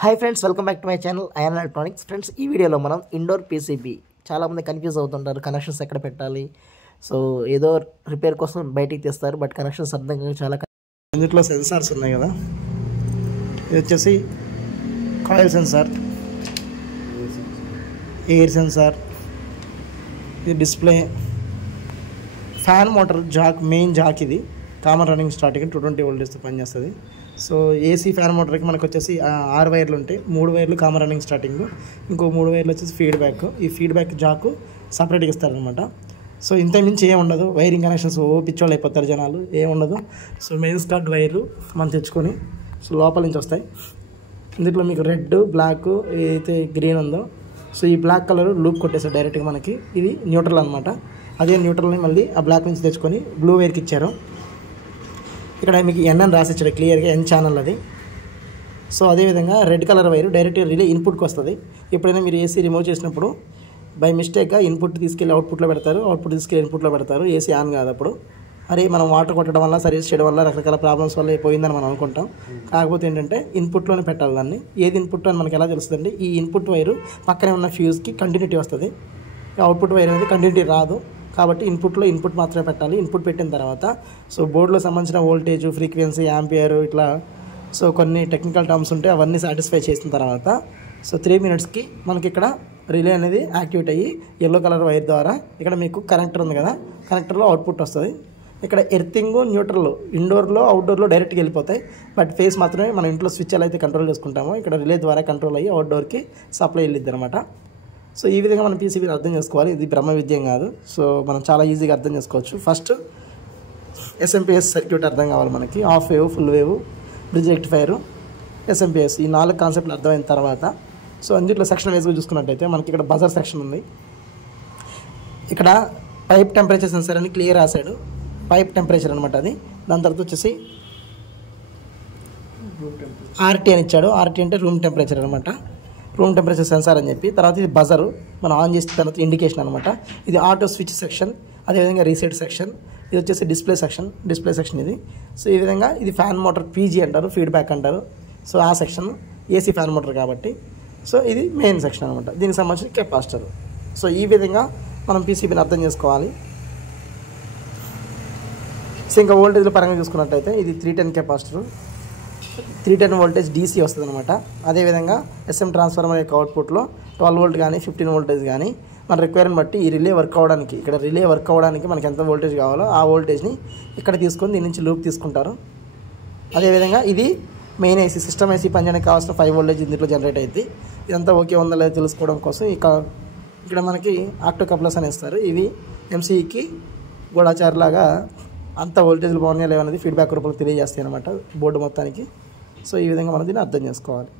Hi friends, welcome back to my channel IN electronics. Friends, ఈ వీడియోలో మనం indoor PCB చాలామంది కన్ఫ్యూజ్ అవుతుంటారు, కనెక్షన్స్ ఎక్కడ పెట్టాలి. సో ఏదో రిపేర్ కోసం బయటికి తీస్తారు, బట్ కనెక్షన్స్ అర్థం కాక చాలా ఇందులో సెన్సార్స్ ఉన్నాయి కదా. ఇది వచ్చేసి కాయిల్ సెన్సార్, ఎయిర్ సెన్సార్, ఇది display, fan motor Jack, main Jack. ఇది కామన్ రన్నింగ్ స్టార్టింగ్ 220 వోల్టేజ్తో పనిచేస్తుంది. సో ఏసీ ఫ్యాన్ మోటార్కి మనకు వచ్చేసి 6 వైర్లు ఉంటాయి. 3 వైర్లు కామన్ రన్నింగ్ స్టార్టింగ్, ఇంకో 3 వైర్లు వచ్చేసి ఫీడ్బ్యాక్. ఈ ఫీడ్బ్యాక్ జాకు సపరేట్గా ఇస్తారనమాట. సో ఇంత మించి ఏం ఉండదు. వైరింగ్ కనెక్షన్స్ పిచ్చోళ్ళు అయిపోతారు జనాలు, ఏం ఉండదు. సో మెయిన్స్ కార్డ్ వైర్లు మనం తెచ్చుకొని సో లోపల నుంచి వస్తాయి. ఇందులో మీకు రెడ్, బ్లాక్, ఏదైతే గ్రీన్ ఉందో సో ఈ బ్లాక్ కలర్ లూప్ కొట్టేసారు డైరెక్ట్గా మనకి. ఇది న్యూట్రల్ అనమాట. అదే న్యూట్రల్ని మళ్ళీ ఆ బ్లాక్ నుంచి తెచ్చుకొని బ్లూ వైర్కి ఇచ్చారు. ఇక్కడ మీకు ఎన్ అని రాసి ఇచ్చాడు క్లియర్గా, ఎన్ ఛానల్ అది. సో అదేవిధంగా red colour wire direct relay ఇన్పుట్కి వస్తుంది. ఎప్పుడైనా మీరు ఏసీ రిమూవ్ చేసినప్పుడు బై మిస్టేక్గా ఇన్పుట్ తీసుకెళ్ళి అవుట్పుట్లో పెడతారు, అవుట్పుట్ తీసుకెళ్ళి ఇన్పుట్లో పెడతారు. ఏసీ ఆన్ కాదు అప్పుడు. అరే మనం వాటర్ కొట్టడం వల్ల, సర్వీస్ చేయడం వల్ల, రకరకాల ప్రాబ్లమ్స్ వల్ల పోయిందని మనం అనుకుంటాం. కాకపోతే ఏంటంటే ఇన్పుట్లోనే పెట్టాలి దాన్ని. ఏది ఇన్పుట్ అని మనకి ఎలా తెలుస్తుందండి? ఈ ఇన్పుట్ వైరు పక్కనే ఉన్న ఫ్యూజ్కి కంటిన్యూటీ వస్తుంది. అవుట్పుట్ వైర్ అనేది కంటిన్యూటీ రాదు. కాబట్టి ఇన్పుట్లో ఇన్పుట్ మాత్రమే పెట్టాలి. ఇన్పుట్ పెట్టిన తర్వాత సో బోర్డులో సంబంధించిన వోల్టేజ్, ఫ్రీక్వెన్సీ, యాంపియర్, ఇట్లా సో కొన్ని టెక్నికల్ టర్మ్స్ ఉంటే అవన్నీ సాటిస్ఫై చేసిన తర్వాత సో 3 మినిట్స్కి మనకి ఇక్కడ రిలే అనేది యాక్టివేట్ అయ్యి ఎల్లో కలర్ వైర్ ద్వారా ఇక్కడ మీకు కనెక్టర్ ఉంది కదా, కనెక్టర్లో అవుట్పుట్ వస్తుంది. ఇక్కడ ఎర్తింగ్, న్యూట్రల్ ఇండోర్లో, అవుట్డోర్లో డైరెక్ట్గా వెళ్ళిపోతాయి. బట్ ఫేస్ మాత్రమే మనం ఇంట్లో స్విచ్ ఎలా అయితే కంట్రోల్ చేసుకుంటామో ఇక్కడ రిలే ద్వారా కంట్రోల్ అయ్యి అవుట్డోర్కి సప్లై వెళ్ళిద్ది అనమాట. సో ఈ విధంగా మనం పీసీబీని అర్థం చేసుకోవాలి. ఇది బ్రహ్మ విద్యం కాదు. సో మనం చాలా ఈజీగా అర్థం చేసుకోవచ్చు. ఫస్ట్ ఎస్ఎంపిఎస్ సర్క్యూట్ అర్థం కావాలి మనకి. Half wave, full wave, bridge rectifier, SMPS, ఈ 4 కాన్సెప్ట్లు అర్థమైన తర్వాత సో అందులో సెక్షన్ వైజ్గా చూసుకున్నట్టయితే మనకి ఇక్కడ బజర్ సెక్షన్ ఉంది. ఇక్కడ పైప్ టెంపరేచర్ సెన్సర్ అని క్లియర్ రాశాడు. పైప్ టెంపరేచర్ అనమాట అది. దాని తర్వాత వచ్చేసి ఆర్టీ అని ఇచ్చాడు. ఆర్టీ అంటే రూమ్ టెంపరేచర్ అనమాట. రూమ్ టెంపరేచర్ సెన్సార్ అని చెప్పి. తర్వాత ఇది బజరు, మనం ఆన్ చేసిన తర్వాత ఇండికేషన్ అనమాట. ఇది ఆటో స్విచ్ సెక్షన్, అదేవిధంగా రీసెట్ సెక్షన్. ఇది వచ్చేసి డిస్ప్లే సెక్షన్ ఇది. సో ఈ విధంగా ఇది ఫ్యాన్ మోటార్ పీజీ అంటారు, ఫీడ్బ్యాక్ అంటారు. సో ఆ సెక్షన్ ఏసీ ఫ్యాన్ మోటార్ కాబట్టి. సో ఇది మెయిన్ సెక్షన్ అనమాట. దీనికి సంబంధించిన కెపాసిటర్. సో ఈ విధంగా మనం పీసీబీని అర్థం చేసుకోవాలి. సో ఇంకా వోల్టేజ్ల పరంగా చూసుకున్నట్టయితే ఇది 310 కెపాసిటర్, 310 వోల్టేజ్ డీసీ వస్తుంది అనమాట. అదేవిధంగా ఎస్ఎం ట్రాన్స్ఫార్మర్ యొక్క అవుట్పుట్లో 12 వోల్ట్ కానీ 15 వోల్టేజ్ కానీ మన రిక్వైర్మెంట్ బట్టి ఈ రిలే వర్క్ అవ్వడానికి, ఇక్కడ రిలే వర్క్ అవ్వడానికి మనకి ఎంత వోల్టేజ్ కావాలో ఆ వోల్టేజ్ని ఇక్కడ తీసుకొని దీని నుంచి లూప్ తీసుకుంటారు. అదేవిధంగా ఇది మెయిన్ ఏసీ, సిస్టమ్ ఏసీ పనిచేయడానికి కావాల్సిన 5 వోల్టేజ్ దీంట్లో జనరేట్ అవుతుంది. ఇదంతా ఓకే ఉందా లేదా తెలుసుకోవడం కోసం ఇక్కడ మనకి ఆక్టో కప్లర్స్ అని ఇస్తారు. ఇవి ఎంసీఈకి గూఢాచారులాగా అంత వోల్టేజ్లు బాగున్నాయా లేవనేది ఫీడ్బ్యాక్ రూపంలో తెలియజేస్తాయి అనమాట బోర్డు మొత్తానికి. సో ఈ విధంగా మనం దీన్ని అర్థం చేసుకోవాలి.